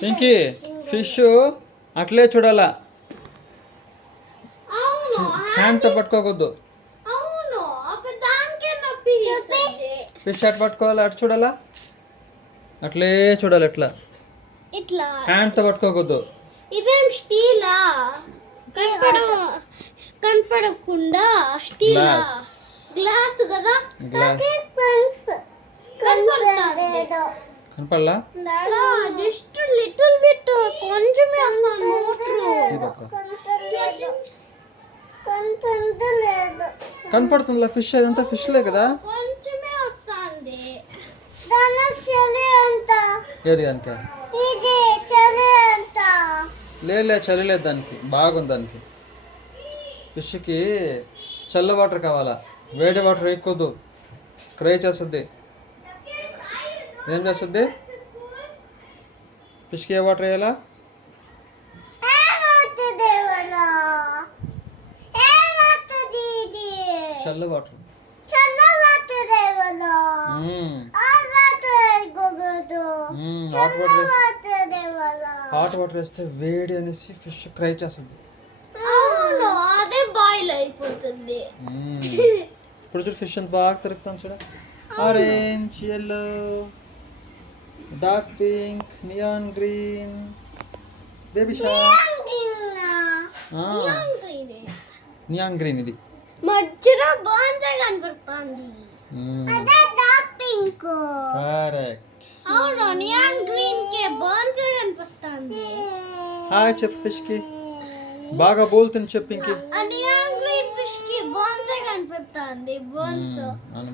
Pinky fish అట్లే చూడాలా, హ్యాండ్తో పట్టుకోకూడదు. ఫిష్ అటు పట్టుకోవాలి, అటు చూడాలా, అట్లే చూడాలి. ఎట్లా ఇట్లా హ్యాండ్తో పట్టుకోకూడదు. ఇదేం స్టీలా? కనపడకుండా స్టీల్ గ్లాస్ కదా. కనపడలా? జస్ట్ లిటిల్ బిట్, కొంచెమే వస్తాను కనపడుతుందిలా ఫిష్, అదంతా ఫిష్లే కదా. కొంచెమే వస్తుంది. ఏది కనుక లే చలి లేదు దానికి, బాగుంది దానికి. ఫిష్కి చల్ల వాటర్ కావాలా, వేడి వాటర్ ఎక్కువద్దు, క్రై చేస్తుంది. ఏం చేస్తుంది ఫిష్కి? ఏ వాటర్ వేయాలా? చల్ల వాటర్. హాట్ వాటర్ వేస్తే వేడి అనేసి ఫిష్ క్రై చేస్తుంది. అదే బాయిల్ అయిపోతుంది. ఇప్పుడు చూడు ఫిష్ అంత బాగా తిరుగుతాను చూడ. Orange, yellow, dark pink, neon green, baby shark. Neon green ఇది మధ్యలో బాగుంది కనపడుతుంది. అదే డార్క్ పింక్. కరెక్ట్. అవును, నియాన్ గ్రీన్ కే బాగుంది కనపడుతుంది. హాయ్ చెప్పు ఫిష్ కి, బాగా బోల్తుంది చెప్పు ఇంకి. నియాన్ గ్రీన్ ఫిష్ కి బాగుంది కనపడుతుంది. బోన్స్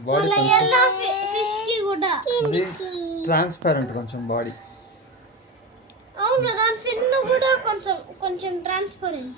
బాడీ ఎల్లో ఫిష్ కి కూడా ట్రాన్స్పరెంట్ కొంచెం బాడీ. అవును, దాని ఫిన్ కూడా కొంచెం ట్రాన్స్పరెంట్.